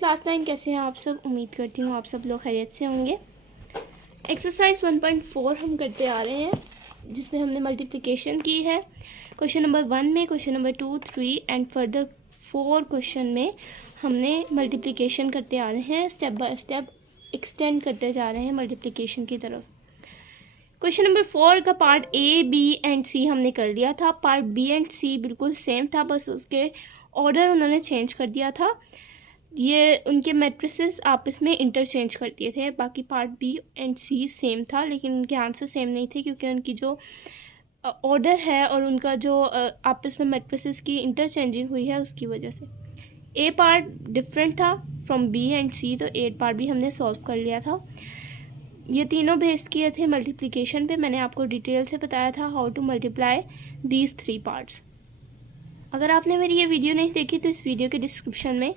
Class 9 कैसे हैं आप सब। उम्मीद करती हूँ आप सब लोग खैरियत से होंगे। एक्सरसाइज 1.4 हम करते आ रहे हैं जिसमें हमने मल्टीप्लिकेशन की है। क्वेश्चन नंबर 1 में, question number 2, 3 and further 4 question में हमने मल्टीप्लिकेशन करते आ रहे हैं। स्टेप बाय स्टेप एक्सटेंड करते जा रहे हैं मल्टीप्लिकेशन की तरफ। क्वेश्चन नंबर 4 का पार्ट ए, बी एंड सी हमने कर लिया था। पार्ट बी एंड सी बिल्कुल सेम था, बस उसके ऑर्डर उन्होंने चेंज कर दिया था। ये उनके मैट्रिसेस आपस में इंटरचेंज कर दिए थे। बाकी part b and c same था, लेकिन उनके आंसर सेम नहीं थे क्योंकि उनकी जो ऑर्डर है और उनका जो आपस में मैट्रिसेस की इंटरचेंजिंग हुई है उसकी वजह से ए पार्ट डिफरेंट था फ्रॉम बी एंड सी, तो ए पार्ट भी हमने सॉल्व कर लिया था। ये तीनों बेस किए थे मल्टीप्लिकेशन पे। मैंने आपको डिटेल से बताया था how to multiply these 3 parts. अगर आपने मेरी ये वीडियो नहीं देखी तो इस वीडियो के डिस्क्रिप्शन में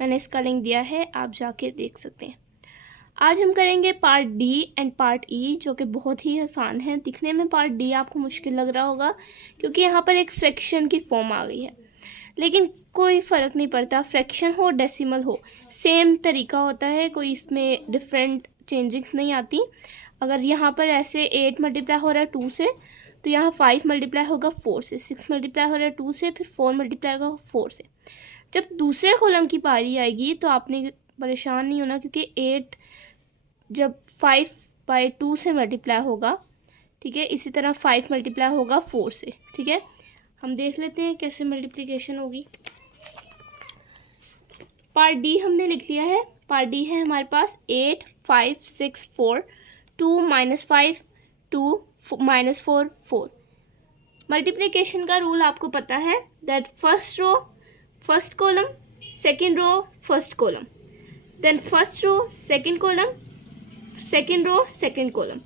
मैंने इसका लिंक दिया है, आप जाके देख सकते हैं। आज हम करेंगे पार्ट डी एंड पार्ट ई, जो कि बहुत ही आसान है। दिखने में पार्ट डी आपको मुश्किल लग रहा होगा क्योंकि यहाँ पर एक फ्रैक्शन की फॉर्म आ गई है, लेकिन कोई फ़र्क नहीं पड़ता, फ्रैक्शन हो डेसिमल हो सेम तरीका होता है, कोई इसमें डिफरेंट चेंजिंग्स नहीं आती। अगर यहाँ पर ऐसे 8 मल्टीप्लाई हो रहा है 2 से, तो यहाँ 5 मल्टीप्लाई होगा 4 से, 6 मल्टीप्लाई हो रहा है 2 से, फिर 4 मल्टीप्लाई होगा 4 से। जब दूसरे कॉलम की पारी आएगी तो आपने परेशान नहीं होना, क्योंकि 8 जब 5/2 से मल्टीप्लाई होगा, ठीक है, इसी तरह 5 मल्टीप्लाई होगा 4 से। ठीक है, हम देख लेते हैं कैसे मल्टीप्लिकेशन होगी। पार्ट डी हमने लिख लिया है। पार्ट डी है हमारे पास 8, 5, 6, 4, 2 - 5, 2 - 4, 4। मल्टीप्लिकेशन का रूल आपको पता है, that first row first column, second row first column, then first row second column, second row second column.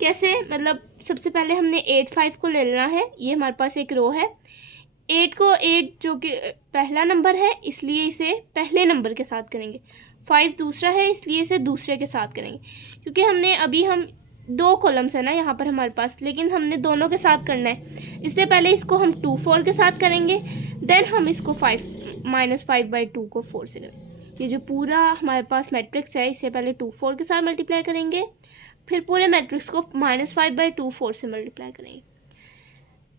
कैसे, मतलब सबसे पहले हमने 8, 5 को ले लेना है। ये हमारे पास एक रो है। 8 जो कि पहला नंबर है इसलिए इसे पहले नंबर के साथ करेंगे। 5 दूसरा है इसलिए इसे दूसरे के साथ करेंगे, क्योंकि हम 2 कॉलम्स है ना यहाँ पर हमारे पास, लेकिन हमने दोनों के साथ करना है। इससे पहले इसको हम 2, 4 के साथ करेंगे, देन हम इसको 5 - 5/2 को 4 से करेंगे। ये जो पूरा हमारे पास मैट्रिक्स है, इसे पहले 2, 4 के साथ मल्टीप्लाई करेंगे, फिर पूरे मैट्रिक्स को -5/2 4 से मल्टीप्लाई करेंगे।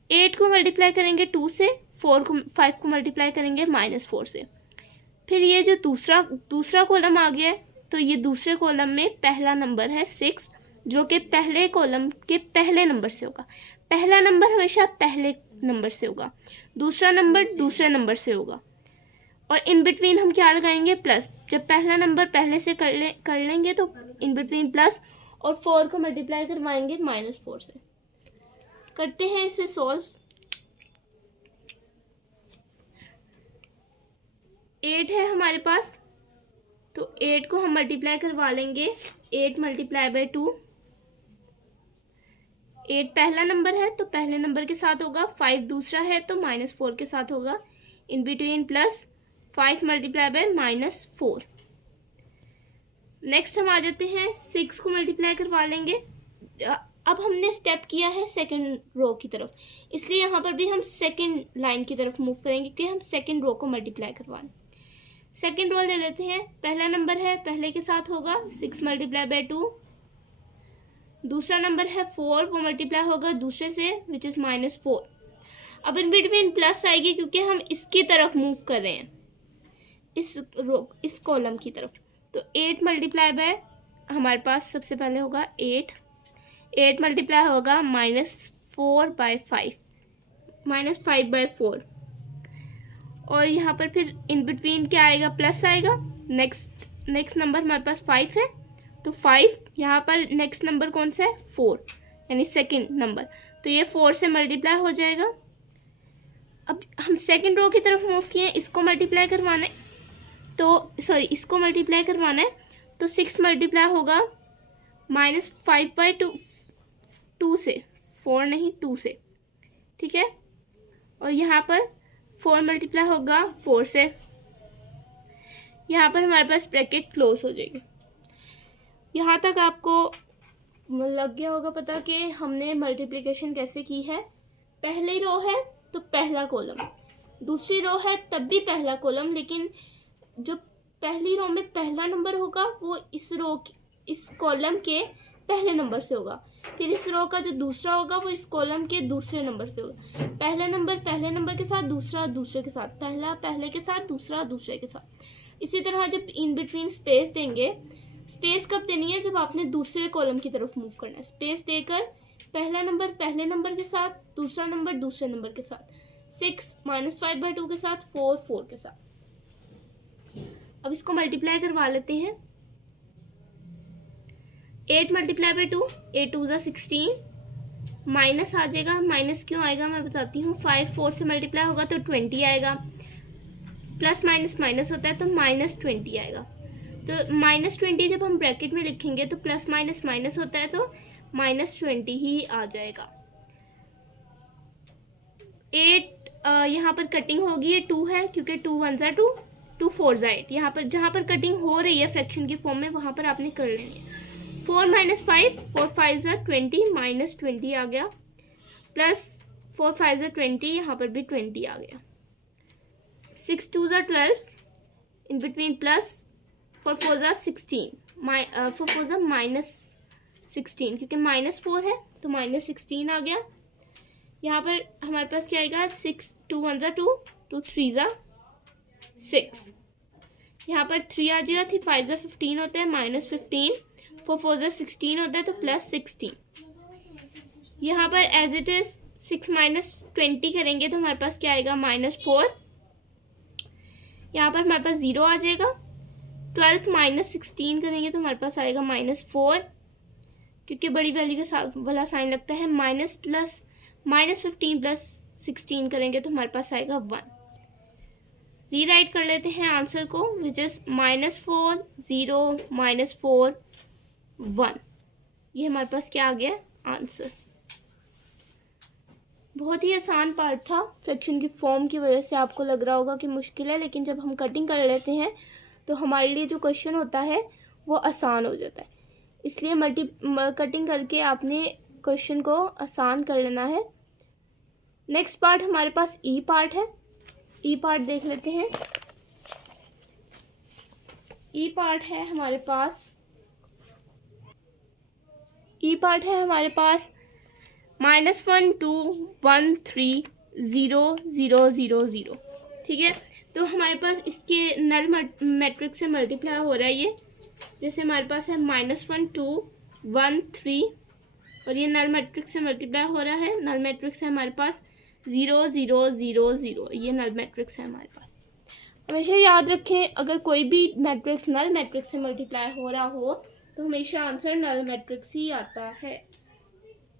8 को मल्टीप्लाई करेंगे 2 से, 5 को मल्टीप्लाई करेंगे -4 से। फिर ये जो दूसरा कॉलम आ गया है, तो ये दूसरे कॉलम में पहला नंबर है 6, जो कि पहले कॉलम के पहले नंबर से होगा। पहला नंबर हमेशा पहले नंबर से होगा, दूसरा नंबर दूसरे नंबर से होगा, और इन बिटवीन हम क्या लगाएंगे, प्लस। जब पहला नंबर पहले से कर लेंगे तो इन बिटवीन प्लस, और 4 को मल्टीप्लाई करवाएंगे -4 से। करते हैं इसे सॉल्व। 8 है हमारे पास, तो 8 को हम मल्टीप्लाई करवा लेंगे 8 × 2। 8 पहला नंबर है तो पहले नंबर के साथ होगा, 5 दूसरा है तो -4 के साथ होगा, इन बिटवीन प्लस, 5 × -4। नेक्स्ट हम आ जाते हैं 6 को मल्टीप्लाई करवा लेंगे। अब हमने स्टेप किया है सेकंड रो की तरफ, इसलिए यहाँ पर भी हम सेकंड लाइन की तरफ मूव करेंगे, क्योंकि हम सेकंड रो को मल्टीप्लाई करवाएं। सेकंड रो ले लेते हैं। पहला नंबर है पहले के साथ होगा 6 × 2, दूसरा नंबर है 4, वो मल्टीप्लाई होगा दूसरे से, विच इज़ -4। अब इन बिटवीन प्लस आएगी क्योंकि हम इसकी तरफ मूव कर रहे हैं, इस कॉलम की तरफ। तो 8 × हमारे पास सबसे पहले होगा 8 मल्टीप्लाई होगा -4/5, -5/4, और यहाँ पर फिर इन बिटवीन क्या आएगा, प्लस आएगा। नेक्स्ट नंबर हमारे पास 5 है, तो 5 यहाँ पर नेक्स्ट नंबर कौन सा है, 4, यानी सेकंड नंबर, तो ये 4 से मल्टीप्लाई हो जाएगा। अब हम सेकंड रो की तरफ मूव किए, इसको मल्टीप्लाई करवाना है, इसको मल्टीप्लाई करवाना है, तो 6 मल्टीप्लाई होगा -5/2 से, 4 नहीं 2 से, ठीक है, और यहाँ पर 4 मल्टीप्लाई होगा 4 से। यहाँ पर हमारे पास ब्रैकेट क्लोज हो जाएगी। यहाँ तक आपको लग गया होगा पता कि हमने मल्टीप्लिकेशन कैसे की है। पहली रो है तो पहला कॉलम, दूसरी रो है तब भी पहला कॉलम, लेकिन जो पहली रो में पहला नंबर होगा वो इस कॉलम के पहले नंबर से होगा। फिर इस रो का जो दूसरा होगा वो इस कॉलम के दूसरे नंबर से होगा। पहला नंबर पहले नंबर के साथ, दूसरा दूसरे के साथ, पहला पहले के साथ, दूसरा दूसरे के साथ। इसी तरह जब इन बिटवीन स्पेस देंगे, स्पेस कब देनी है, जब आपने दूसरे कॉलम की तरफ मूव करना है। स्पेस देकर पहला नंबर पहले नंबर के साथ, दूसरा नंबर दूसरे नंबर के साथ, 6 -5/2 के साथ, 4 के साथ। अब इसको मल्टीप्लाई करवा लेते हैं। 8 × 2, 8 2 = 16, माइनस आ जाएगा। माइनस क्यों आएगा मैं बताती हूँ। 5 4 से मल्टीप्लाई होगा तो 20 आएगा, प्लस माइनस माइनस होता है तो -20 आएगा। तो -20 जब हम ब्रैकेट में लिखेंगे तो प्लस माइनस माइनस होता है तो -20 ही आ जाएगा। 8 यहाँ पर कटिंग होगी, ये 2 है क्योंकि 2 1 = 2, 2 4 = 8। यहाँ पर जहाँ पर कटिंग हो रही है फ्रैक्शन की फॉर्म में वहाँ पर आपने कर लेनी है। 4 - 5, 4 5 = 20, -20 आ गया, प्लस 4 5 = 20, यहाँ पर भी 20 आ गया। 6 2 = 12, इन बिटवीन प्लस 4 4 = 16, 4 4 = -16 क्योंकि -4 है तो -16 आ गया। यहाँ पर हमारे पास क्या आएगा, 6 2 1 = 2, 2 3 = 6। यहाँ पर 3 आ जाएगा, 3 5 = 15 होता है, -15, 4 4 = 16 होता है तो +16। यहाँ पर एज इट इज़ 6 - 20 करेंगे तो हमारे पास क्या आएगा, -4। यहाँ पर हमारे पास 0 आ जाएगा। 12 - 16 करेंगे तो हमारे पास आएगा -4, क्योंकि बड़ी वैल्यू के साथ वाला साइन लगता है। -15 + 16 करेंगे तो हमारे पास आएगा 1। रीराइट कर लेते हैं आंसर को, विच इज़ -4 0 -4 1। ये हमारे पास क्या आ गया आंसर। बहुत ही आसान पार्ट था। फ्रैक्शन की फॉर्म की वजह से आपको लग रहा होगा कि मुश्किल है, लेकिन जब हम कटिंग कर लेते हैं तो हमारे लिए जो क्वेश्चन होता है वो आसान हो जाता है। इसलिए कटिंग करके आपने क्वेश्चन को आसान कर लेना है। नेक्स्ट पार्ट हमारे पास ई पार्ट है। ई पार्ट देख लेते हैं। ई पार्ट है हमारे पास -1 2 1 3 0 0 0 0। ठीक है, तो हमारे पास इसके नल मैट्रिक्स से मल्टीप्लाई हो रहा है ये। जैसे हमारे पास है -1 2 1 3 और ये नल मैट्रिक्स से मल्टीप्लाई हो रहा है। नल मैट्रिक्स है हमारे पास 0 0 0 0, ये नल मैट्रिक्स है हमारे पास। हमेशा याद रखें, अगर कोई भी मैट्रिक्स नल मैट्रिक्स से मल्टीप्लाई हो रहा हो तो हमेशा आंसर नल मैट्रिक्स ही आता है।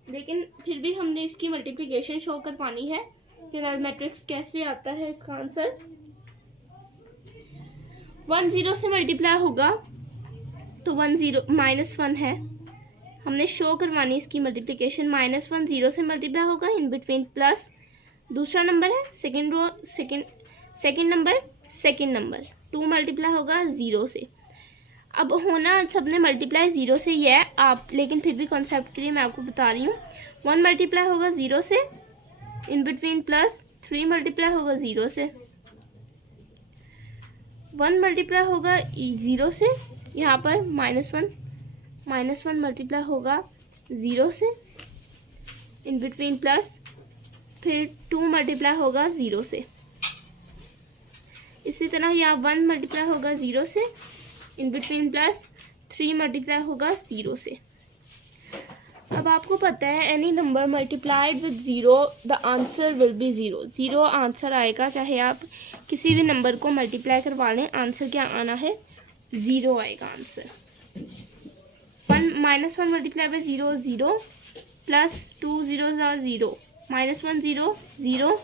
लेकिन फिर भी हमने इसकी मल्टीप्लिकेशन शो कर पानी है कि नल मैट्रिक्स कैसे आता है। इसका आंसर 1 0 से मल्टीप्लाई होगा तो 1 0 -1 है, हमने शो करवानी इसकी मल्टीप्लिकेशन। -1 0 से मल्टीप्लाई होगा, इन बिटवीन प्लस दूसरा नंबर है, second row second number 2 multiply होगा 0 से। अब होना सबने मल्टीप्लाई 0 से ही है आप, लेकिन फिर भी कॉन्सेप्ट के लिए मैं आपको बता रही हूँ। 1 मल्टीप्लाई होगा 0 से, इन बिटवीन प्लस 3 मल्टीप्लाई होगा 0 से, 1 मल्टीप्लाई होगा 0 से, यहाँ पर -1 मल्टीप्लाई होगा 0 से, इन बिटवीन प्लस फिर 2 मल्टीप्लाई होगा 0 से। इसी तरह यहाँ 1 मल्टीप्लाई होगा 0 से, इन बिटवीन प्लस 3 मल्टीप्लाई होगा 0 से। अब आपको पता है any number multiplied with 0 the answer will be 0। 0 answer आएगा, चाहे आप किसी भी नंबर को मल्टीप्लाई करवा लें, आंसर क्या आना है, 0 आएगा answer. -1 multiply by 0 0, plus 2 0 0, -1 0 0,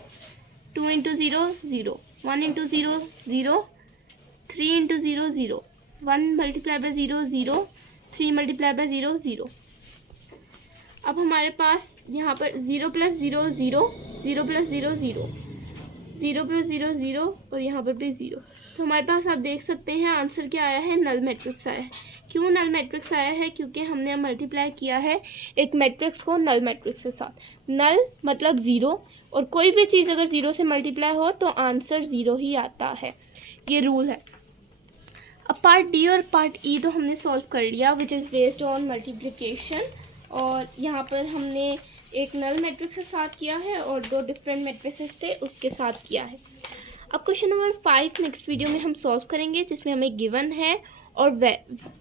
2 × 0 0, 1 × 0 0, 3 × 0 0, 1 multiply by 0 0, 3 multiply by 0 0। अब हमारे पास यहाँ पर 0 + 0 0, 0 + 0 0, 0 + 0 0 और यहाँ पर भी 0। तो हमारे पास आप देख सकते हैं आंसर क्या आया है, नल मैट्रिक्स आया है। क्यों नल मैट्रिक्स आया है, क्योंकि हमने मल्टीप्लाई किया है एक मैट्रिक्स को नल मैट्रिक्स के साथ। नल मतलब 0, और कोई भी चीज़ अगर 0 से मल्टीप्लाई हो तो आंसर 0 ही आता है, ये रूल है। अब पार्ट डी और पार्ट ई तो हमने सॉल्व कर लिया, which is based on multiplication. और यहाँ पर हमने एक नल मैट्रिक्स के साथ किया है और 2 डिफरेंट मैट्रिसेस थे उसके साथ किया है। अब क्वेश्चन नंबर 5 नेक्स्ट वीडियो में हम सॉल्व करेंगे, जिसमें हमें गिवन है और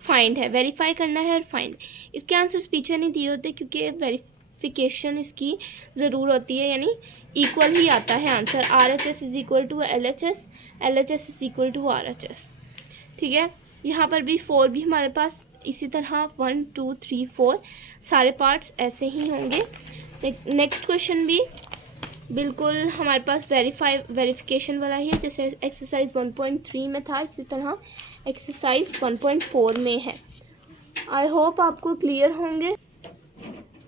फाइंड है, वेरीफाई करना है और फाइंड। इसके आंसर्स पीछे नहीं दिए होते क्योंकि वेरीफिकेशन इसकी ज़रूर होती है, यानी इक्वल ही आता है answer. RHS is equal to LHS, LHS is equal to RHS। ठीक है, यहाँ पर भी 4 भी हमारे पास इसी तरह 1 2 3 4 सारे पार्ट्स ऐसे ही होंगे। नेक्स्ट क्वेश्चन भी बिल्कुल हमारे पास वेरिफिकेशन वाला ही है, जैसे एक्सरसाइज 1.3 में था, इसी तरह एक्सरसाइज 1.4 में है। आई होप आपको क्लियर होंगे।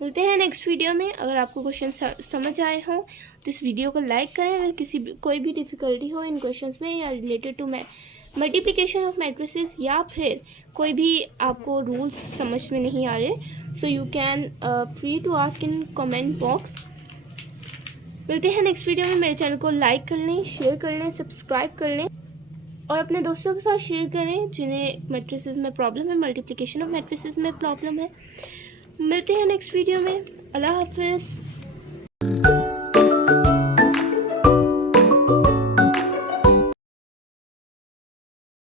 मिलते हैं नेक्स्ट वीडियो में। अगर आपको क्वेश्चन समझ आए हों तो इस वीडियो को लाइक करें। अगर कोई भी डिफ़िकल्टी हो इन क्वेश्चंस में या related to multiplication of matrices, या फिर कोई भी आपको रूल्स समझ में नहीं आ रहे, so you can free to ask in comment box. मिलते हैं नेक्स्ट वीडियो में। मेरे चैनल को लाइक कर लें, शेयर कर लें, सब्सक्राइब कर लें और अपने दोस्तों के साथ शेयर करें जिन्हें मैट्रिसेस में प्रॉब्लम है, मल्टीप्लिकेशन ऑफ मैट्रिसेस में प्रॉब्लम है। मिलते हैं नेक्स्ट वीडियो में। अल्लाह हाफिज़।